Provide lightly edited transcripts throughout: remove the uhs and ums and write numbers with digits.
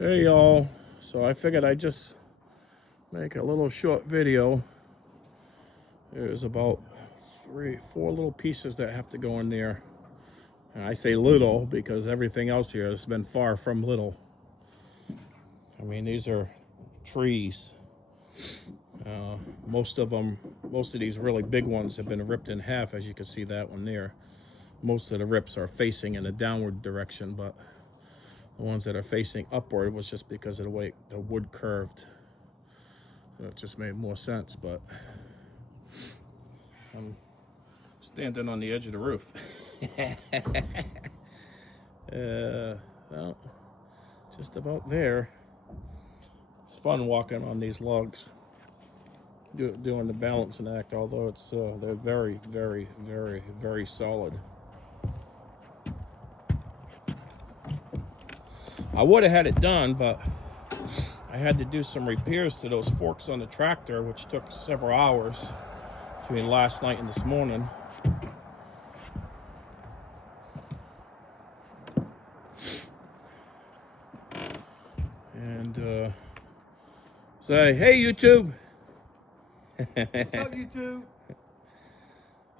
Hey y'all, so I figured I'd just make a little short video. There's about 4 little pieces that have to go in there. And I say little because everything else here has been far from little. I mean, these are trees. Most of these really big ones have been ripped in half, as you can see that one there. Most of the rips are facing in a downward direction, but the ones that are facing upward was just because of the way the wood curved. So it just made more sense, but I'm standing on the edge of the roof. Well, just about there. It's fun walking on these logs, doing the balancing act, although it's they're very, very, very, very solid. I would have had it done, but I had to do some repairs to those forks on the tractor, which took several hours between last night and this morning. And say, hey YouTube. What's up, YouTube?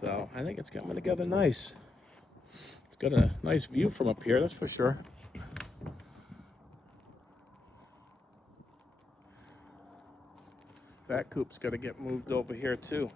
So I think it's coming together nice. It's got a nice view from up here, that's for sure. That coop's got to get moved over here too.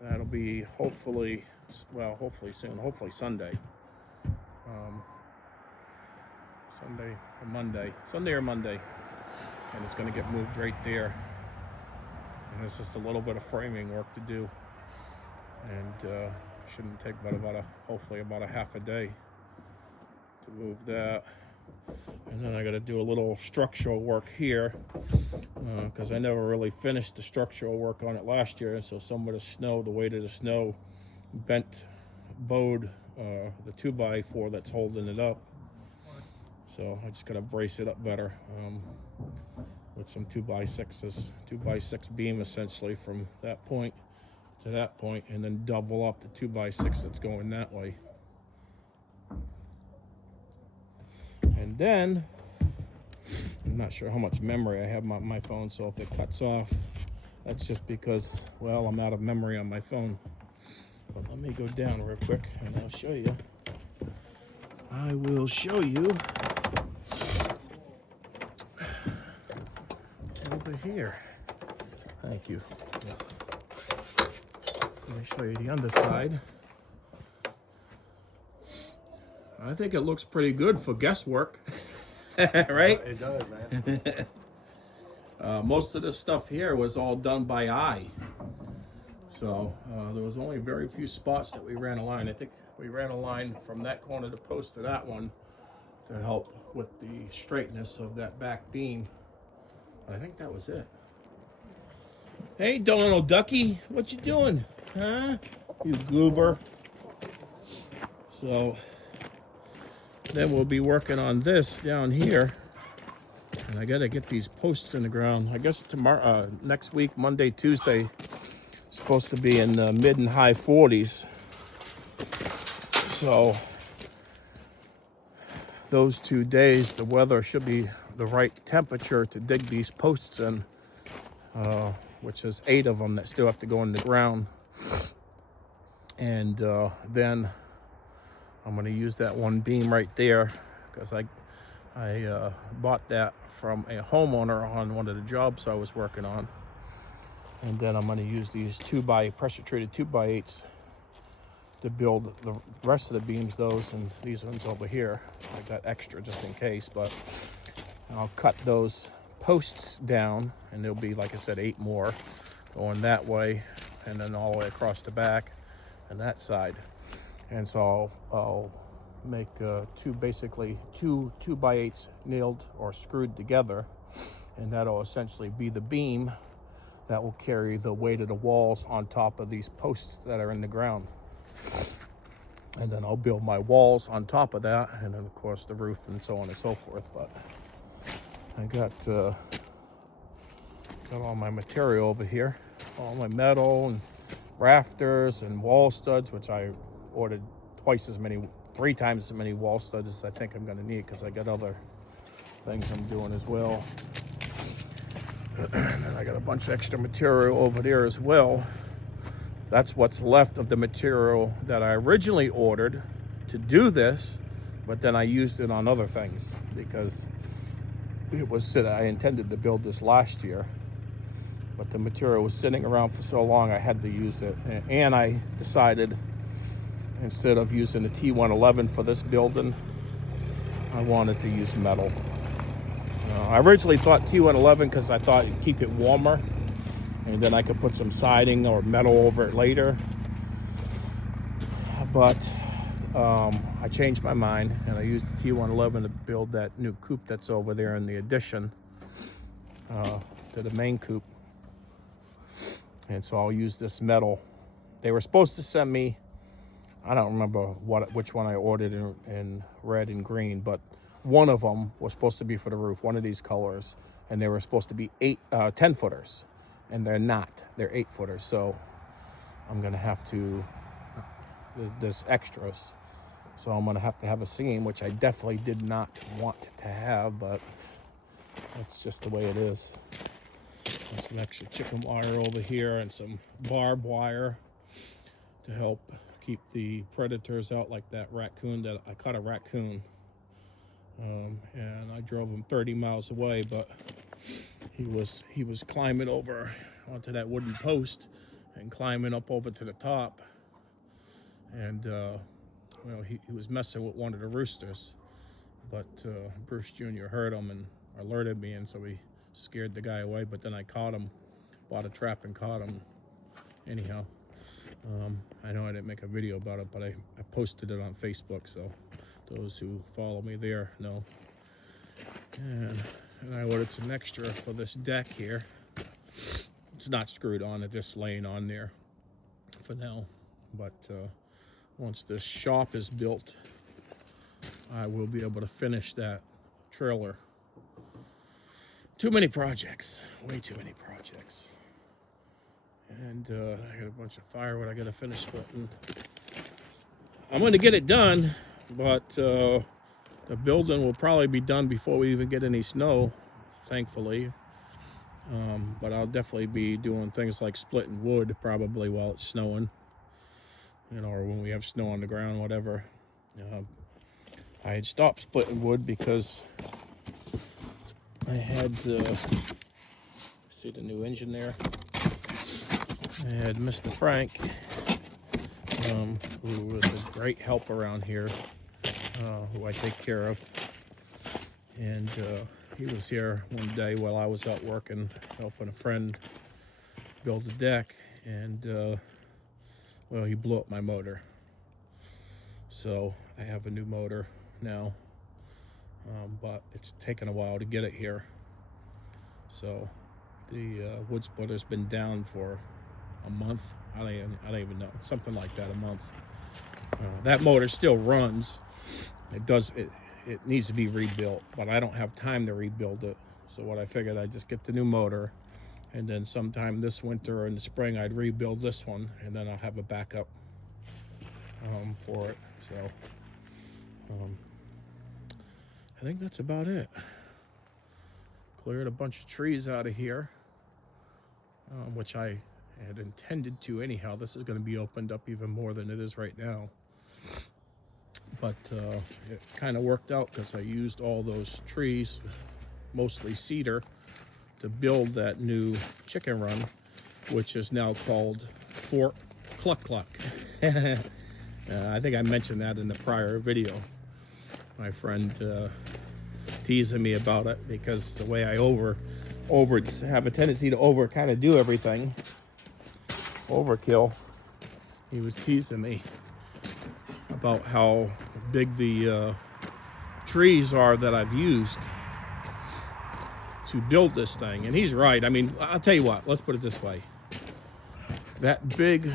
That'll be hopefully soon, hopefully Sunday. Sunday or Monday. And it's going to get moved right there. And it's just a little bit of framing work to do. And shouldn't take hopefully about a half a day to move that. And then I got to do a little structural work here because I never really finished the structural work on it last year. So some of the snow, the weight of the snow, bowed the 2x4 that's holding it up. So I just got to brace it up better with some 2x6s, 2x6 beam essentially from that point to that point, and then double up the 2x6 that's going that way. And then, I'm not sure how much memory I have on my phone, so if it cuts off, that's just because, well, I'm out of memory on my phone. But let me go down real quick and I'll show you. I will show you over here. Thank you. Let me show you the underside. I think it looks pretty good for guesswork, right? It does, man. Most of this stuff here was all done by eye. So there was only very few spots that we ran a line. I think we ran a line from that corner of the post to that one to help with the straightness of that back beam. But I think that was it. Hey, Donald Ducky, what you doing? Huh? You goober. So then we'll be working on this down here. And I gotta get these posts in the ground. I guess tomorrow, next week, Monday, Tuesday, supposed to be in the mid and high 40s. So those 2 days, the weather should be the right temperature to dig these posts in, which is 8 of them that still have to go in the ground. And then I'm going to use that one beam right there because I bought that from a homeowner on one of the jobs I was working on. And then I'm going to use these pressure treated 2x8s to build the rest of the beams, those and these ones over here. I got extra just in case, but I'll cut those posts down and there'll be, like I said, 8 more going that way and then all the way across the back and that side. And so I'll make basically two 2x8s nailed or screwed together, and that'll essentially be the beam that will carry the weight of the walls on top of these posts that are in the ground. And then I'll build my walls on top of that, and then of course the roof and so on and so forth. But I got all my material over here, all my metal and rafters and wall studs, which I ordered 3 times as many wall studs as I think I'm going to need, because I got other things I'm doing as well. And then I got a bunch of extra material over there as well. That's what's left of the material that I originally ordered to do this, but then I used it on other things because it was I intended to build this last year, but the material was sitting around for so long I had to use it. And I decided, instead of using the T111 for this building, I wanted to use metal. I originally thought T111 because I thought it'd keep it warmer, and then I could put some siding or metal over it later. But I changed my mind, and I used the T111 to build that new coop that's over there in the addition to the main coop. And so I'll use this metal. They were supposed to send me, I don't remember which one I ordered in red and green, but one of them was supposed to be for the roof, one of these colors, and they were supposed to be 10 footers, and they're not. They're 8 footers. So I'm gonna have to, there's extras, so I'm gonna have to have a seam, which I definitely did not want to have, but that's just the way it is. And some extra chicken wire over here and some barbed wire to help keep the predators out, like that raccoon that I caught a raccoon. And I drove him 30 miles away, but he was climbing over onto that wooden post and climbing up over to the top, and well, he was messing with one of the roosters, but Bruce Jr. heard him and alerted me, and so he scared the guy away. But then I caught him, bought a trap and caught him anyhow. I know I didn't make a video about it, but I posted it on Facebook, so those who follow me there know. And I ordered some extra for this deck here. It's not screwed on, it's just laying on there for now. But once this shop is built, I will be able to finish that trailer. Too many projects, way too many projects. And I got a bunch of firewood I gotta finish splitting. I'm gonna get it done, but the building will probably be done before we even get any snow, thankfully. But I'll definitely be doing things like splitting wood probably while it's snowing, you know, or when we have snow on the ground, whatever. I had stopped splitting wood because I had see the new engine there. I had Mr. Frank, who was a great help around here, who I take care of, and he was here one day while I was out working, helping a friend build a deck, and well, he blew up my motor. So I have a new motor now, but it's taken a while to get it here. So the wood splitter's been down for a month. I don't even know, something like that, a month. That motor still runs. It needs to be rebuilt, but I don't have time to rebuild it. So what I figured, I'd just get the new motor, and then sometime this winter or in the spring I'd rebuild this one, and then I'll have a backup for it. So I think that's about it. Cleared a bunch of trees out of here, which I had intended to anyhow. This is going to be opened up even more than it is right now. But it kind of worked out because I used all those trees, mostly cedar, to build that new chicken run, which is now called Fort Cluck. I think I mentioned that in the prior video. My friend teasing me about it because the way I have a tendency to kind of do everything, overkill. He was teasing me about how big the trees are that I've used to build this thing, and he's right. I mean, I'll tell you what, let's put it this way. That big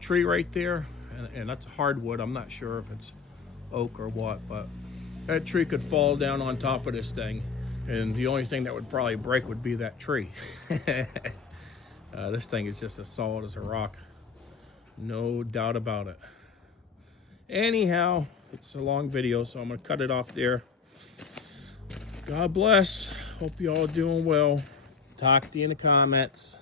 tree right there, and that's hardwood, I'm not sure if it's oak or what, but that tree could fall down on top of this thing, and the only thing that would probably break would be that tree. This thing is just as solid as a rock, no doubt about it. Anyhow, it's a long video, so I'm gonna cut it off there. God bless. Hope you all doing well. Talk to you in the comments.